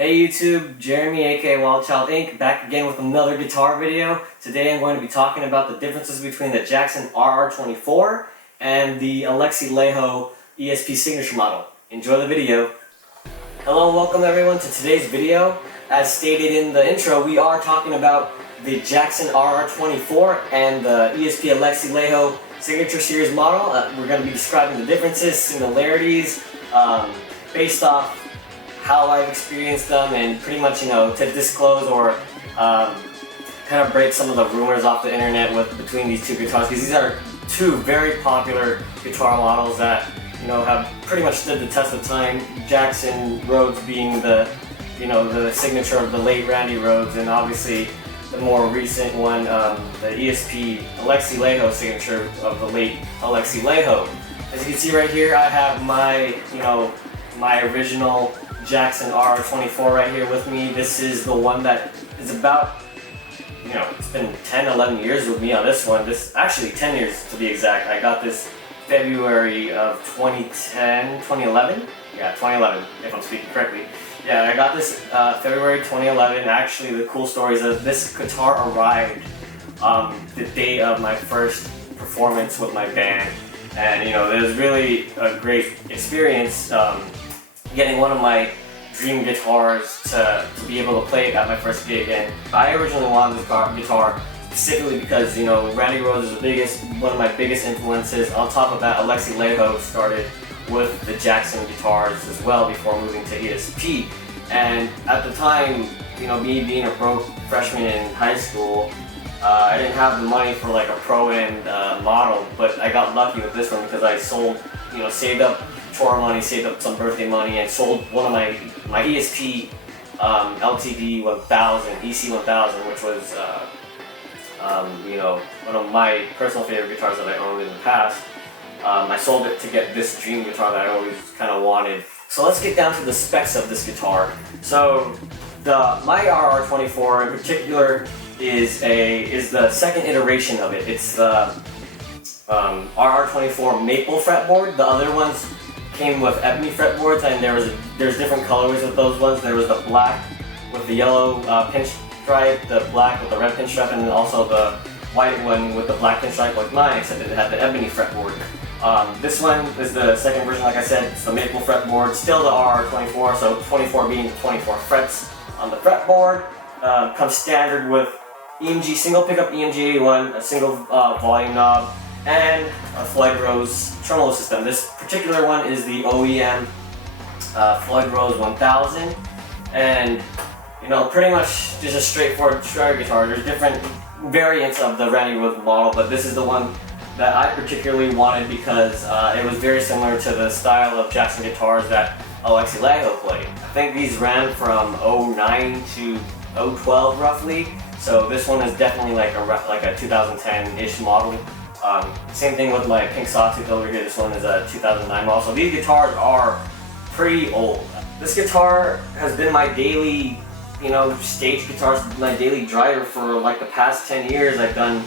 Hey YouTube, Jeremy aka Wildchild Inc. back again with another guitar video. Today I'm going to be talking about the differences between the Jackson RR24 and the Alexi Laiho ESP Signature model. Enjoy the video. Hello and welcome everyone to today's video. As stated in the intro, we are talking about the Jackson RR24 and the ESP Alexi Laiho Signature Series model. We're going to be describing the differences, similarities, based off how I've experienced them, and pretty much, to disclose or kind of break some of the rumors off the internet between these two guitars, because these are two very popular guitar models that have pretty much stood the test of time. Jackson Rhodes being the signature of the late Randy Rhodes, and obviously the more recent one, the ESP Alexi Laiho Signature of the late Alexi Laiho. As you can see right here, I have my original Jackson RR24 right here with me. This is the one that is about, it's been 10-11 years with me on this one. This actually 10 years to be exact. I got this February of 2011. Yeah, 2011 if I'm speaking correctly. Yeah, I got this February 2011. Actually, the cool story is that this guitar arrived the day of my first performance with my band, and it was really a great experience. Getting one of my dream guitars to be able to play at my first gig. And I originally wanted this guitar specifically because Randy Rhodes is one of my biggest influences. On top of that, Alexi Laiho started with the Jackson guitars as well before moving to ESP. And at the time, me being a broke freshman in high school, I didn't have the money for like a pro-end model, but I got lucky with this one because I sold, saved up tour money, saved up some birthday money, and sold one of my ESP LTD 1000, EC 1000, which was one of my personal favorite guitars that I owned in the past. I sold it to get this dream guitar that I always kind of wanted. So let's get down to the specs of this guitar. So my RR24 in particular is the second iteration of it. It's the RR24 maple fretboard. The other ones came with ebony fretboards, and there's different colorways with those ones. There was the black with the yellow pinstripe, the black with the red pinstripe, and then also the white one with the black pinstripe like mine, except it had the ebony fretboard. This one is the second version, like I said. It's the maple fretboard, still the RR24, so 24 being the 24 frets on the fretboard. Comes standard with EMG, single pickup EMG 81, a single volume knob, and a Floyd Rose tremolo system. This particular one is the OEM Floyd Rose 1000, and pretty much just a straightforward shredder guitar. There's different variants of the Randy Rhodes model, but this is the one that I particularly wanted because it was very similar to the style of Jackson guitars that Alexi Laiho played. I think these ran from 09 to 012 roughly, so this one is definitely like a 2010-ish model. Same thing with my pink sawtooth over here. This one is a 2009 model. So these guitars are pretty old. This guitar has been my daily, stage guitars, my daily driver for like the past 10 years. I've done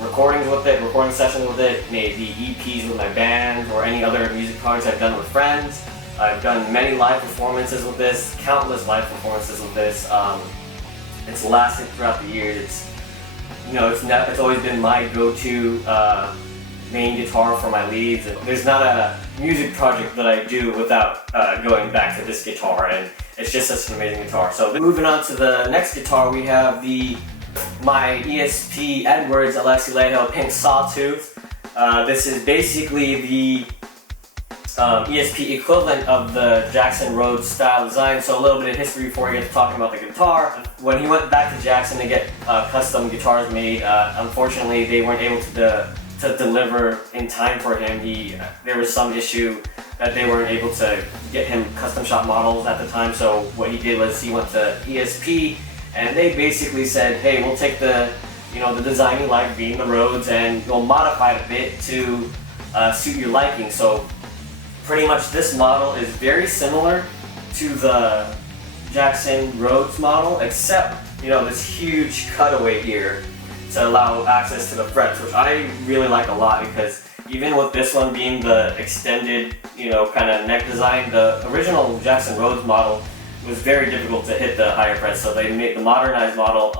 recordings with it, recording sessions with it, maybe EPs with my band or any other music projects I've done with friends. I've done many live performances with this, countless live performances with this. It's lasted throughout the years. It's always been my go-to main guitar for my leads. There's not a music project that I do without going back to this guitar, and it's just such an amazing guitar. So moving on to the next guitar, we have my ESP Edwards Alexi Laiho pink sawtooth. This is basically the ESP equivalent of the Jackson Rhodes style design. So a little bit of history before we get to talking about the guitar. When he went back to Jackson to get custom guitars made, unfortunately they weren't able to deliver in time for him. There was some issue that they weren't able to get him custom shop models at the time. So what he did was he went to ESP, and they basically said, hey, we'll take the design you like, being the Rhodes, and we'll modify it a bit to suit your liking. So pretty much this model is very similar to the Jackson Rhodes model, except this huge cutaway here to allow access to the frets, which I really like a lot, because even with this one being the extended kind of neck design, the original Jackson Rhodes model was very difficult to hit the higher frets. So they made the modernized model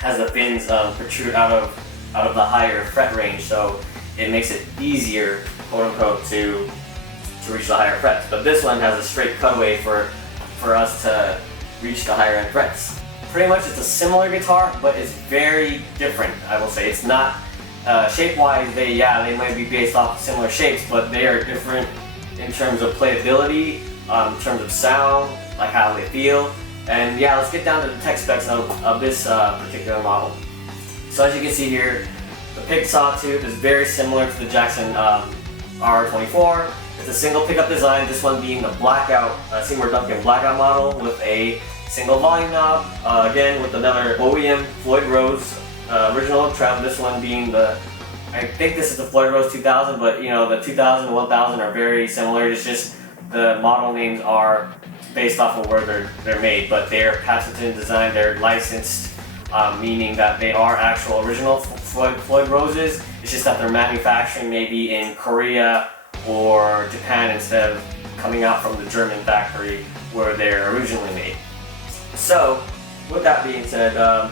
has the fins protrude out of the higher fret range, so it makes it easier, quote unquote, to reach the higher frets. But this one has a straight cutaway for us to reach the higher end frets. Pretty much it's a similar guitar, but it's very different, I will say. It's not, shape-wise, they might be based off similar shapes, but they are different in terms of playability, in terms of sound, like how they feel. And yeah, let's get down to the tech specs of this particular model. So as you can see here, the pick sawtooth is very similar to the Jackson RR24. It's a single pickup design, this one being the blackout, Seymour Duncan blackout model with a single volume knob, again with another OEM Floyd Rose original trem, this one being I think this is the Floyd Rose 2000, but you know, the 2000 and 1000 are very similar. It's just the model names are based off of where they're made, but they're patented design, they're licensed, meaning that they are actual original Floyd Roses. It's just that they're manufacturing maybe in Korea or Japan instead of coming out from the German factory where they're originally made. So, with that being said, a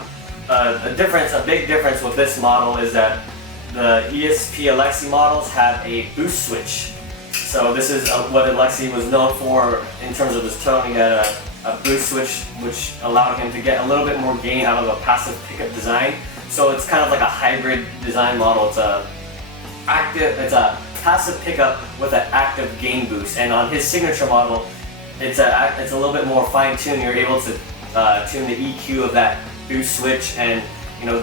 big difference with this model is that the ESP Alexi models have a boost switch. So this is what Alexi was known for in terms of his tone. He had a boost switch which allowed him to get a little bit more gain out of a passive pickup design. So it's kind of like a hybrid design model. It's a passive pickup with an active gain boost, and on his signature model, it's a little bit more fine-tuned. You're able to tune the EQ of that boost switch and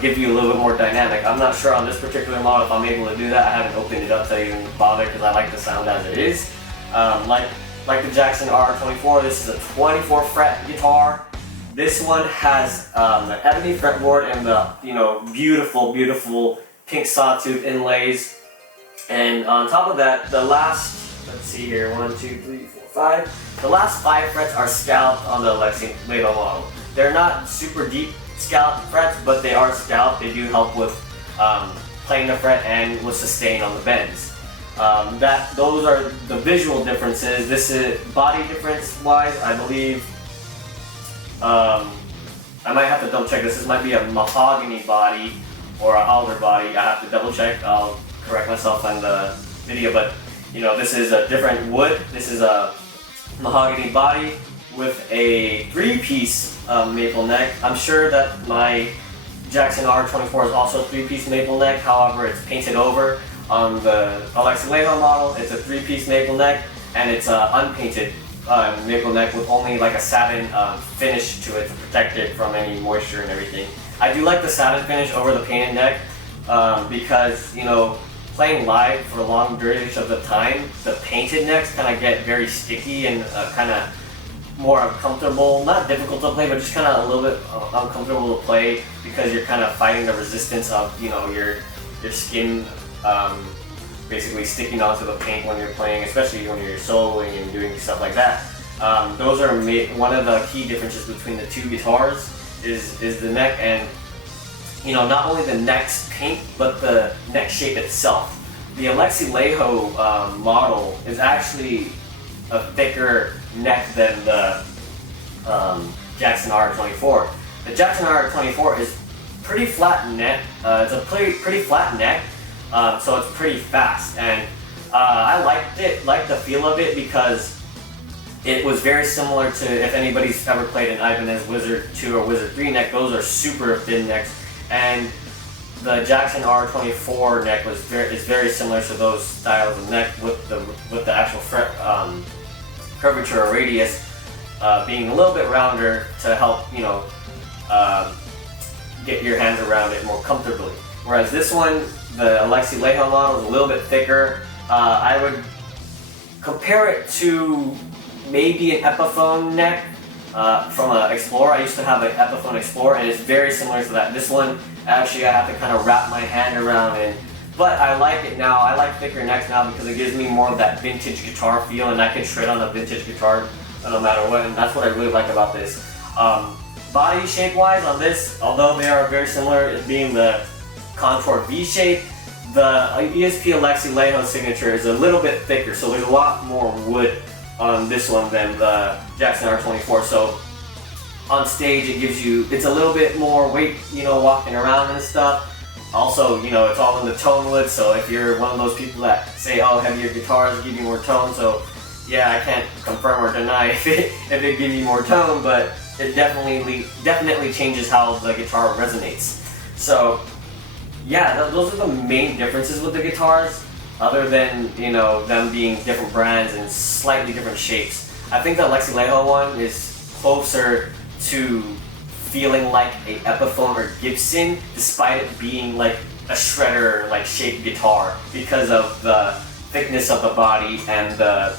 give you a little bit more dynamic. I'm not sure on this particular model if I'm able to do that. I haven't opened it up to even bother because I like the sound as it is. Like the Jackson RR24, this is a 24 fret guitar. This one has an ebony fretboard and the beautiful pink sawtooth inlays. And on top of that, the last, let's see here, 1, 2, 3, 4, 5. The last 5 frets are scalloped on the Alexi Laiho model. They're not super deep scalloped frets, but they are scalloped. They do help with playing the fret and with sustain on the bends. Those are the visual differences. This is body difference wise, I believe. I might have to double check this. This might be a mahogany body or a alder body. I have to double check. I'll correct myself on the video, but this is a different wood. This is a mahogany body with a 3-piece maple neck. I'm sure that my Jackson R24 is also a 3-piece maple neck, however it's painted over. On the Alexi Laiho model, it's a 3-piece maple neck, and it's an unpainted maple neck with only like a satin finish to it to protect it from any moisture and everything. I do like the satin finish over the painted neck because playing live for a long duration of the time, the painted necks kind of get very sticky and kind of more uncomfortable, not difficult to play, but just kind of a little bit uncomfortable to play because you're kind of fighting the resistance of your skin basically sticking onto the paint when you're playing, especially when you're soloing and doing stuff like that. Those are one of the key differences between the two guitars is the neck, and not only the neck's paint but the neck shape itself. The Alexi Laiho model is actually a thicker neck than the Jackson RR24. The Jackson RR24 is pretty flat neck. It's a pretty flat neck, so it's pretty fast, and I liked the feel of it because it was very similar to, if anybody's ever played an Ibanez Wizard 2 or Wizard 3 neck, those are super thin necks, and the Jackson R24 neck is very similar to those styles of neck with the actual fret curvature or radius being a little bit rounder to help get your hands around it more comfortably. Whereas this one, the Alexi Laiho model, is a little bit thicker. I would compare it to maybe an Epiphone neck from an Explorer. I used to have an Epiphone Explorer, and it's very similar to that. This one, actually, I have to kind of wrap my hand around it. But I like it now. I like thicker necks now because it gives me more of that vintage guitar feel, and I can shred on a vintage guitar no matter what, and that's what I really like about this. Body shape-wise on this, although they are very similar, it being the contour V shape, the ESP Alexi Laiho Signature is a little bit thicker, so there's a lot more wood on this one than the Jackson RR24. So on stage it gives you, it's a little bit more weight, you know, walking around and stuff. Also, you know, it's all in the tone wood, so if you're one of those people that say, oh, heavier guitars give you more tone, so yeah, I can't confirm or deny if it gives you more tone, but it definitely changes how the guitar resonates. So yeah, those are the main differences with the guitars, other than, you know, them being different brands and slightly different shapes. I think the Alexi Laiho one is closer to feeling like a Epiphone or Gibson, despite it being like a shredder like shaped guitar, because of the thickness of the body and the,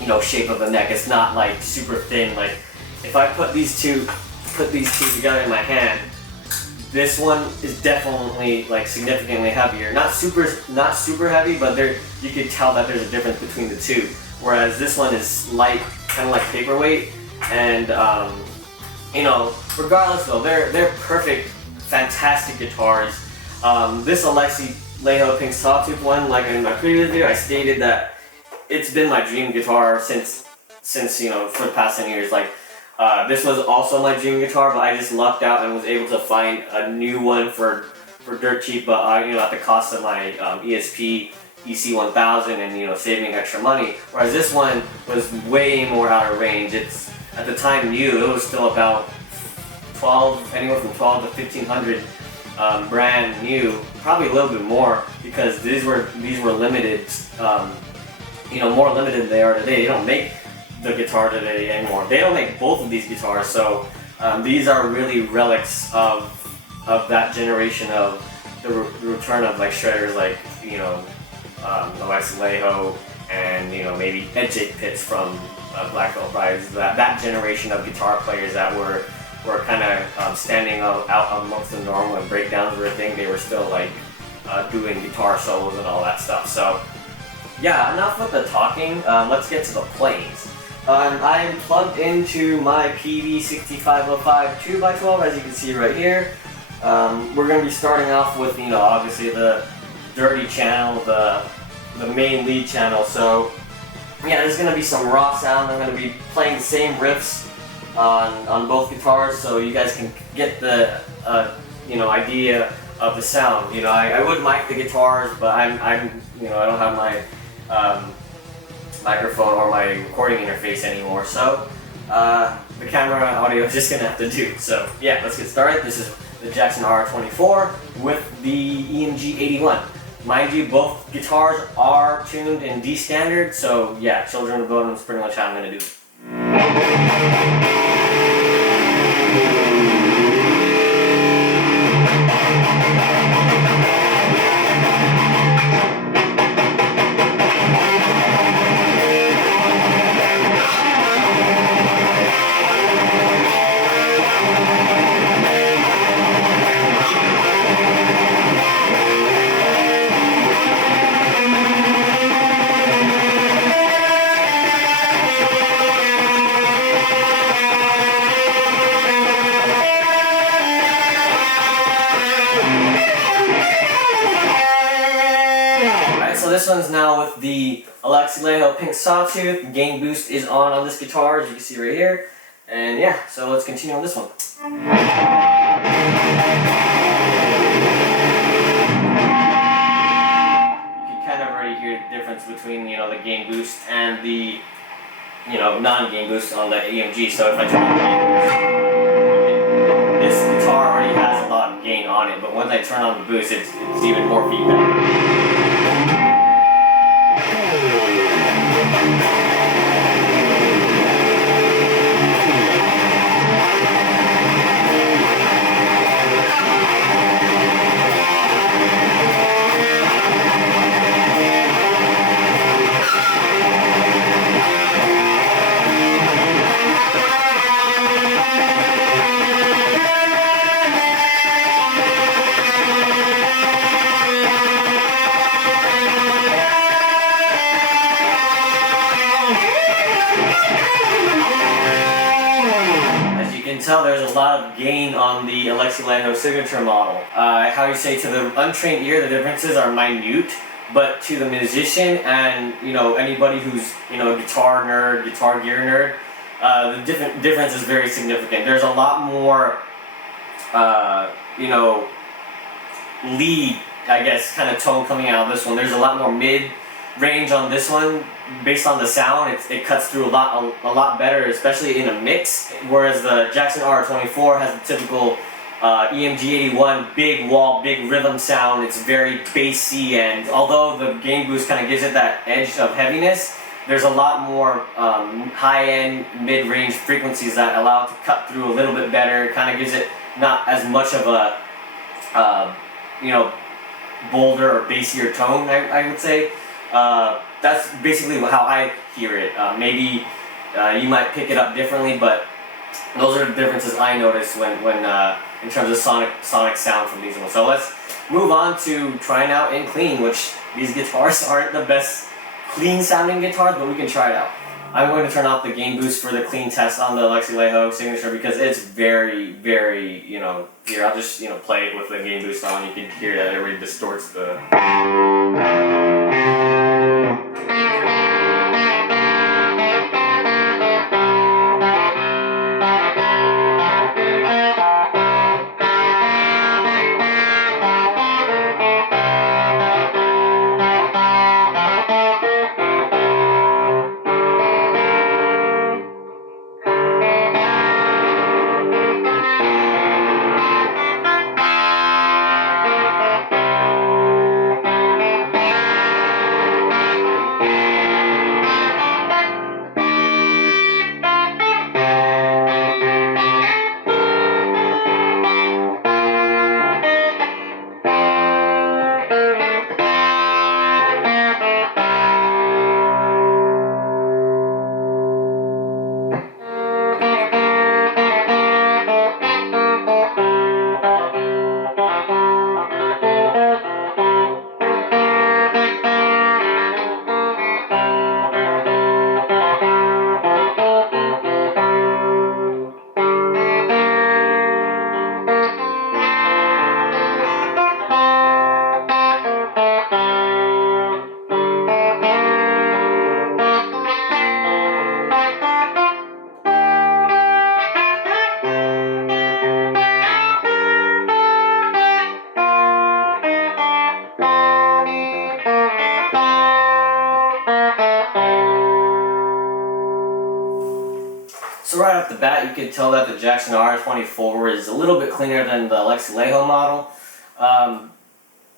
you know, shape of the neck. It's not like super thin. Like if I put these two together in my hand, this one is definitely like significantly heavier. Not super heavy, but you could tell that there's a difference between the two. Whereas this one is light, kind of like paperweight, and you know, regardless though, they're perfect, fantastic guitars. This Alexi Laiho Pink Sawtooth one, like in my previous video, I stated that it's been my dream guitar since you know, for the past 10 years. Like this was also my dream guitar, but I just lucked out and was able to find a new one for dirt cheap, but you know, at the cost of my ESP EC1000 and, you know, saving extra money. Whereas this one was way more out of range. It's at the time new. It was still about anywhere from 12 to 1500 brand new, probably a little bit more, because these were limited. You know, more limited than they are today. They don't make the guitar today anymore. They don't make both of these guitars, so these are really relics of that generation of the return of like shredders, like, you know, the Alexi Laiho, and, you know, maybe Ed Jake Pitts from Black Veil Brides. That generation of guitar players that were kind of standing out amongst the norm when breakdowns were a thing. They were still like doing guitar solos and all that stuff. So yeah, enough with the talking. Let's get to the plays. I'm plugged into my PV6505 2x12, as you can see right here. We're going to be starting off with, you know, obviously the dirty channel, the main lead channel. So yeah, there's going to be some raw sound. I'm going to be playing the same riffs on both guitars, so you guys can get the you know, idea of the sound. You know, I would mic the guitars, but I'm you know, I don't have my microphone or my recording interface anymore, so the camera audio is just gonna have to do. So yeah, let's get started. This is the Jackson RR24 with the EMG 81. Mind you, both guitars are tuned in D standard, so yeah, Children of Bodom is pretty much how I'm gonna do. This one's now with the Alexi Laiho Pink Sawtooth. Gain boost is on this guitar, as you can see right here. And yeah, so let's continue on this one. You can kind of already hear the difference between, you know, the gain boost and the, you know, non-gain boost on the EMG. So if I turn on the gain boost, this guitar already has a lot of gain on it, but once I turn on the boost, it's even more feedback. Tell there's a lot of gain on the Alexi Laiho Signature model. How you say, to the untrained ear, the differences are minute, but to the musician and anybody who's a guitar nerd, guitar gear nerd, the difference is very significant. There's a lot more lead, I guess, kind of tone coming out of this one. There's a lot more mid range on this one. Based on the sound, it cuts through a lot better, especially in a mix. Whereas the Jackson RR24 has the typical EMG81 big wall, big rhythm sound. It's very bassy, and although the gain boost kind of gives it that edge of heaviness, there's a lot more high-end, mid-range frequencies that allow it to cut through a little bit better. It kind of gives it not as much of a bolder or bassier tone, I would say. That's basically how I hear it. Maybe you might pick it up differently, but those are the differences I notice when in terms of sonic sound from these ones. So let's move on to trying out in clean, which these guitars aren't the best clean sounding guitars, but we can try it out. I'm going to turn off the gain boost for the clean test on the Alexi Laiho Signature because it's very, very, here, I'll just, play it with the gain boost on. You can hear that it really distorts the... So right off the bat, you can tell that the Jackson RR24 is a little bit cleaner than the Alexi Laiho model.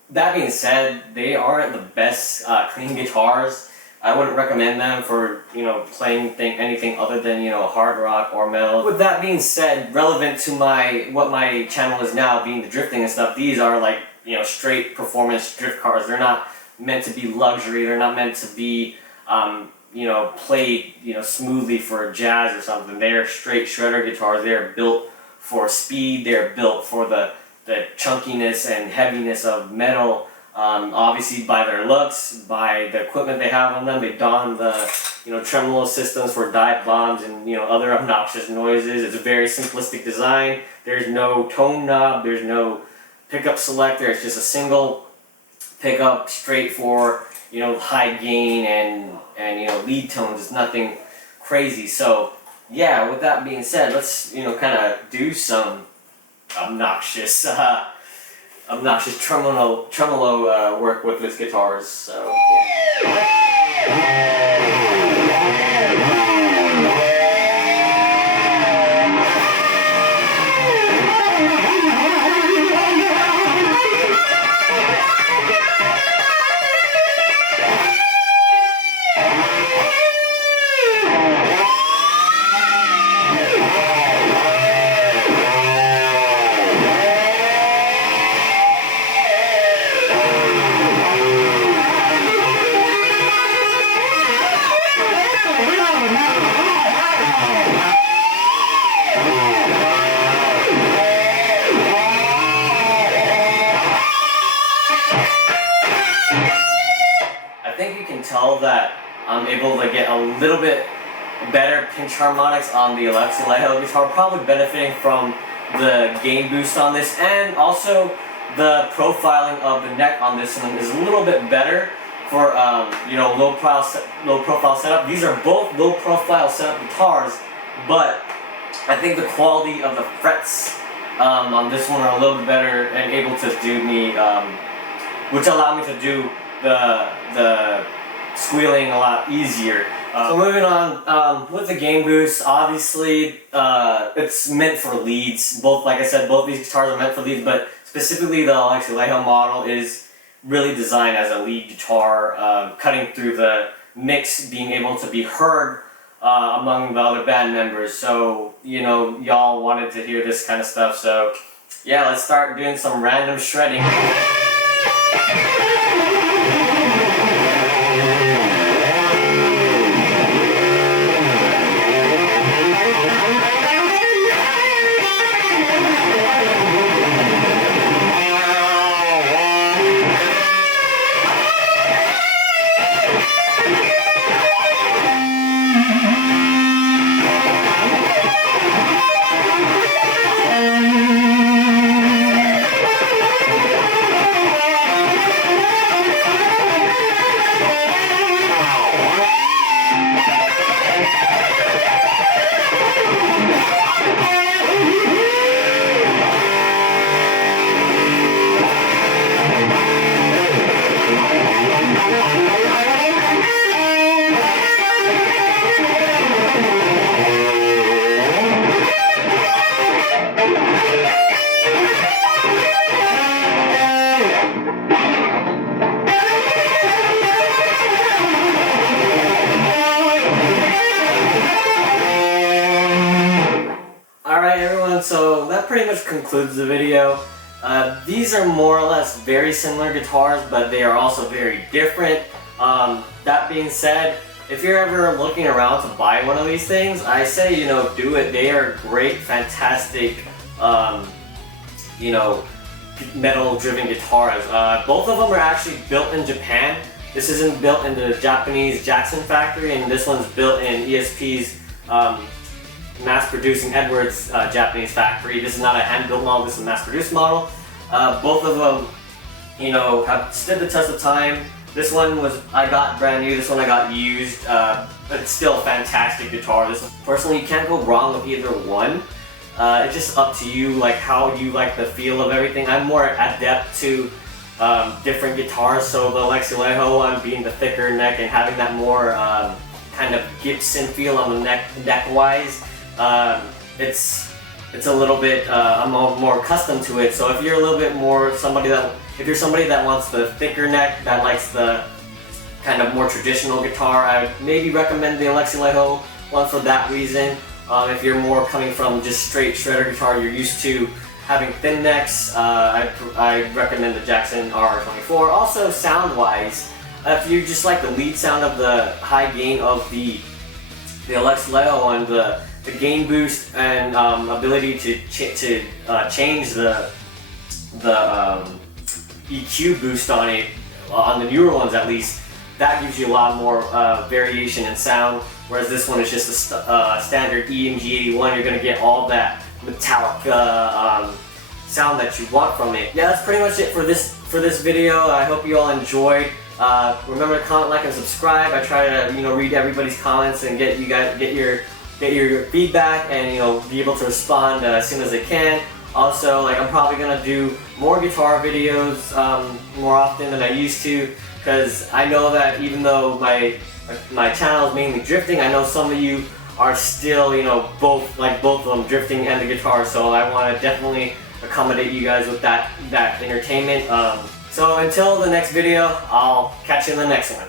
That being said, they aren't the best clean guitars. I wouldn't recommend them for playing anything other than hard rock or metal. With that being said, relevant to what my channel is now, being the drifting and stuff, these are like straight performance drift cars. They're not meant to be luxury. They're not meant to be played smoothly for jazz or something. They are straight shredder guitars. They are built for speed. They are built for the chunkiness and heaviness of metal. Obviously by their looks, by the equipment they have on them. They don the tremolo systems for dive bombs and other obnoxious noises. It's a very simplistic design. There's no tone knob. There's no pickup selector. It's just a single pickup straight for high gain and lead tones. It's nothing crazy. So yeah, with that being said, let's kind of do some obnoxious tremolo work with this guitars. So yeah. Tell that I'm able to get a little bit better pinch harmonics on the Alexi Laiho guitar, probably benefiting from the gain boost on this, and also the profiling of the neck on this one is a little bit better you know, low profile setup. These are both low profile setup guitars, but I think the quality of the frets on this one are a little bit better and able to do me, which allow me to do the squealing a lot easier. So moving on, with the gain boost, obviously it's meant for leads. Both, like I said, both these guitars are meant for leads, but specifically the Alexi Laiho model is really designed as a lead guitar, cutting through the mix, being able to be heard among the other band members. So, you know, y'all wanted to hear this kind of stuff, so yeah, let's start doing some random shredding. So that pretty much concludes the video. These are more or less very similar guitars, but they are also very different. That being said, if you're ever looking around to buy one of these things, I say, you know, do it. They are great, fantastic, you know, metal-driven guitars. Both of them are actually built in Japan. This isn't built in the Japanese Jackson factory, and this one's built in ESP's mass-producing Edwards Japanese factory. This is not a hand-built model, this is a mass-produced model. Both of them, you know, have stood the test of time. This one I got brand new, this one I got used, but it's still a fantastic guitar. Personally, you can't go wrong with either one. It's just up to you, like how you like the feel of everything. I'm more adept to different guitars, so the Alexi Laiho one being the thicker neck and having that more kind of Gibson feel on the neck-wise. It's a little bit, I'm more accustomed to it. So if you're a little bit more if you're somebody that wants the thicker neck, that likes the kind of more traditional guitar, I would maybe recommend the Alexi Laiho one for that reason. If you're more coming from just straight shredder guitar, you're used to having thin necks, I recommend the Jackson RR24. Also sound-wise, if you just like the lead sound of the high gain of the Alexi Laiho one, the gain boost and ability to change the EQ boost on it, on the newer ones at least, that gives you a lot more variation in sound, whereas this one is just a standard EMG81. You're going to get all that metallic sound that you want from it. Yeah, that's pretty much it for this video. I hope you all enjoyed. Remember to comment, like, and subscribe. I try to, you know, read everybody's comments and get your feedback and, you know, be able to respond as soon as I can. Also, like, I'm probably gonna do more guitar videos more often than I used to, because I know that even though my channel is mainly drifting, I know some of you are still, you know, both of them, drifting and the guitar. So I want to definitely accommodate you guys with that entertainment. So until the next video, I'll catch you in the next one.